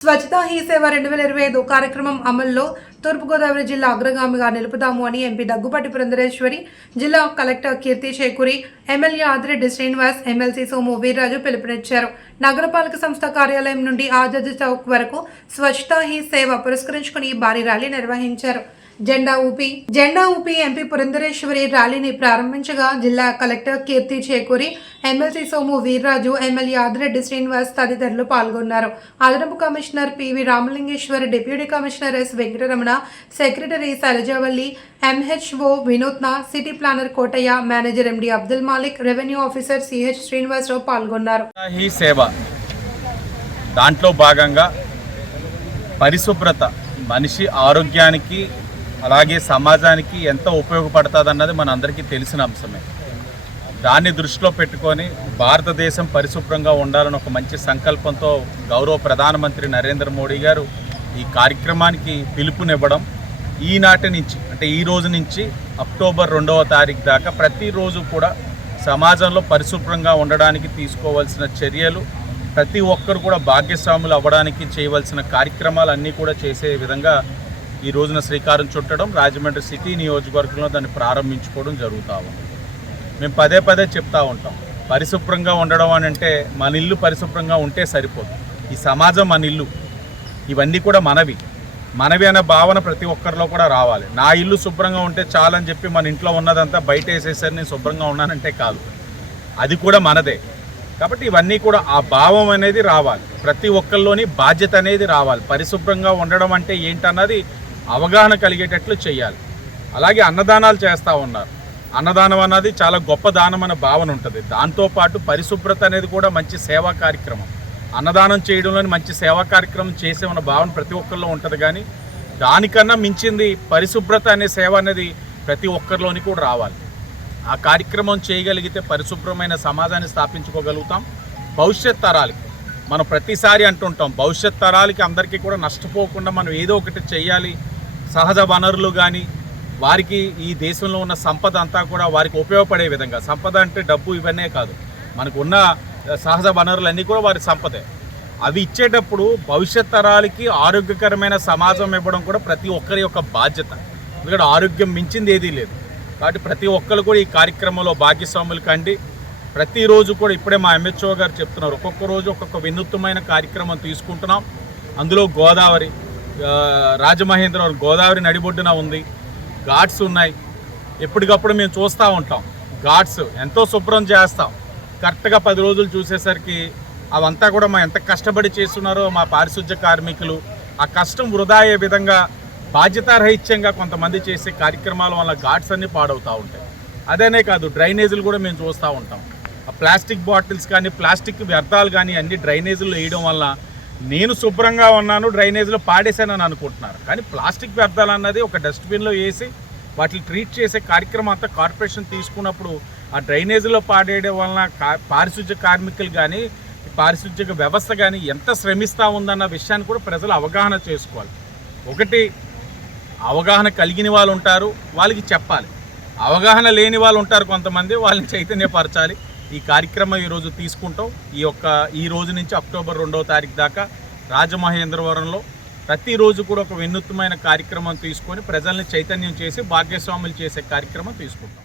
స్వచ్ఛతా he సేవ రెండు వేల ఇరవై ఐదు కార్యక్రమం అమల్లో తూర్పుగోదావరి జిల్లా అగ్రగామిగా నిలుపుదాము అని ఎంపీ దగ్గుపాటి పురంధరేశ్వరి జిల్లా collector Keerthi Chekuri MLA Adireddy Srinivas MLC Somu Veerraju పిలుపునిచ్చారు. నగరపాలక సంస్థ కార్యాలయం నుండి ఆజాద్ చౌక్ వరకు స్వచ్ఛతా హీ సేవ పురస్కరించుకుని భారీ ర్యాలీ నిర్వహించారు. జెండా ఊపి జెండా ఊపి ఎంపీ పురంధరేశ్వరి ర్యాలీని ప్రారంభించగా జిల్లా collector Keerthi Chekuri MLC Somu Veerraju MLA Adireddy Srinivas తదితరులు పాల్గొన్నారు. అదనపు commissioner PV Ramalingeswar deputy commissioner S Venkataramana secretary Sailajavalli MHO Vinutna city planner Kotaiah manager MD Abdul Malik revenue officer CH Srinivasarao పాల్గొన్నారు. ఈ సేవ దాంట్లో భాగంగా పరిశుభ్రత మనిషి ఆరోగ్యానికి అలాగే సమాజానికి ఎంత ఉపయోగపడుతుంది అన్నది మనందరికీ తెలిసిన అంశమే. దాన్ని దృష్టిలో పెట్టుకొని భారతదేశం పరిశుభ్రంగా ఉండాలని ఒక మంచి సంకల్పంతో గౌరవ ప్రధానమంత్రి నరేంద్ర మోడీ గారు ఈ కార్యక్రమానికి పిలుపునివ్వడం ఈనాటి నుంచి అంటే ఈ రోజు నుంచి అక్టోబర్ రెండవ తారీఖు దాకా ప్రతిరోజు కూడా సమాజంలో పరిశుభ్రంగా ఉండడానికి తీసుకోవాల్సిన చర్యలు ప్రతి ఒక్కరు కూడా భాగ్యస్వాములు అవ్వడానికి చేయవలసిన కార్యక్రమాలు అన్నీ కూడా చేసే విధంగా ఈ రోజున శ్రీకారం చుట్టడం రాజమండ్రి సిటీ నియోజకవర్గంలో దాన్ని ప్రారంభించుకోవడం జరుగుతూ ఉంది. మేము పదే పదే చెప్తా ఉంటాం పరిశుభ్రంగా ఉండడం అని అంటే మన ఇల్లు పరిశుభ్రంగా ఉంటే సరిపోదు. ఈ సమాజం మన ఇల్లు. ఇవన్నీ కూడా మనవి. మనవి అనే భావన ప్రతి ఒక్కరిలో కూడా రావాలి. నా ఇల్లు శుభ్రంగా ఉంటే చాలని చెప్పి మన ఇంట్లో ఉన్నదంతా బయట వేసేసరి నేను శుభ్రంగా ఉన్నానంటే కాదు. అది కూడా మనదే. కాబట్టి ఇవన్నీ కూడా ఆ భావం అనేది రావాలి. ప్రతి ఒక్కరిలోని బాధ్యత అనేది రావాలి. పరిశుభ్రంగా ఉండడం అంటే ఏంటన్నది అవగాహన కలిగేటట్లు చేయాలి అలాగే అన్నదానాలు చేస్తూ ఉన్నారు. అన్నదానం అన్నది చాలా గొప్ప దానం అనే భావన ఉంటుంది. దాంతోపాటు పరిశుభ్రత అనేది కూడా మంచి సేవా కార్యక్రమం. అన్నదానం చేయడంలోని మంచి సేవా కార్యక్రమం చేసేమన్న భావన ప్రతి ఒక్కరిలో ఉంటుంది కానీ దానికన్నా మించింది పరిశుభ్రత అనే సేవ అనేది ప్రతి ఒక్కరిలోని కూడా రావాలి. ఆ కార్యక్రమం చేయగలిగితే పరిశుభ్రమైన సమాజాన్ని స్థాపించుకోగలుగుతాం. భవిష్యత్ తరాలకి మనం ప్రతిసారి అంటుంటాం భవిష్యత్ తరాలకి అందరికీ కూడా నష్టపోకుండా మనం ఏదో ఒకటి చేయాలి సహజ వనరులు కానీ వారికి ఈ దేశంలో ఉన్న సంపద అంతా కూడా వారికి ఉపయోగపడే విధంగా. సంపద అంటే డబ్బు ఇవన్నీ కాదు. మనకు ఉన్న సహజ వనరులన్నీ కూడా వారి సంపదే. అవి ఇచ్చేటప్పుడు భవిష్యత్ తరాలకి ఆరోగ్యకరమైన సమాజం ఇవ్వడం కూడా ప్రతి ఒక్కరి యొక్క బాధ్యత. ఎందుకంటే ఆరోగ్యం మించింది ఏదీ లేదు. కాబట్టి ప్రతి ఒక్కరు కూడా ఈ కార్యక్రమంలో భాగ్యస్వాములు కండి. ప్రతిరోజు కూడా ఇప్పుడే మా ఎంహెచ్ఓ గారు చెప్తున్నారు. ఒక్కొక్క రోజు ఒక్కొక్క వినూత్నమైన కార్యక్రమం తీసుకుంటున్నాం. అందులో గోదావరి రాజమహేంద్రవరం గోదావరి నడిబొడ్డున ఉంది. ఘాట్స్ ఉన్నాయి. ఎప్పటికప్పుడు మేము చూస్తూ ఉంటాం. ఘాట్స్ ఎంతో శుభ్రం చేస్తాం. కరెక్ట్గా పది రోజులు చూసేసరికి అవంతా కూడా మా ఎంత కష్టపడి చేస్తున్నారో మా పారిశుధ్య కార్మికులు. ఆ కష్టం వృధా అయ్యే విధంగా బాధ్యతారహిత్యంగా కొంతమంది చేసే కార్యక్రమాల వల్ల ఘాట్స్ అన్నీ పాడవుతూ ఉంటాయి. అదేనే కాదు డ్రైనేజీలు కూడా మేము చూస్తూ ఉంటాం. ఆ ప్లాస్టిక్ బాటిల్స్ కానీ ప్లాస్టిక్ వ్యర్థాలు కానీ అన్ని డ్రైనేజీలు వేయడం వల్ల నేను శుభ్రంగా ఉన్నాను డ్రైనేజీలో పాడేశానని అనుకుంటున్నారు. కానీ ప్లాస్టిక్ వ్యర్థాలు అన్నది ఒక డస్ట్బిన్లో వేసి వాటిని ట్రీట్ చేసే కార్యక్రమం అంతా కార్పొరేషన్ తీసుకున్నప్పుడు ఆ డ్రైనేజీలో పాడేయడం వలన కా పారిశుధ్య కార్మికులు కానీ పారిశుద్ధ్య వ్యవస్థ కానీ ఎంత శ్రమిస్తూ ఉందన్న విషయాన్ని కూడా ప్రజలు అవగాహన చేసుకోవాలి. ఒకటి అవగాహన కలిగిన వాళ్ళు ఉంటారు వాళ్ళకి చెప్పాలి. అవగాహన లేని వాళ్ళు ఉంటారు కొంతమంది వాళ్ళని చైతన్యపరచాలి. ఈ కార్యక్రమం ఈరోజు తీసుకుంటాం. ఈ యొక్క ఈ రోజు నుంచి అక్టోబర్ రెండవ తారీఖు దాకా రాజమహేంద్రవరంలో ప్రతిరోజు కూడా ఒక వినూత్నమైన కార్యక్రమం తీసుకొని ప్రజల్ని చైతన్యం చేసి భాగ్యస్వాములు చేసే కార్యక్రమం తీసుకుంటాం.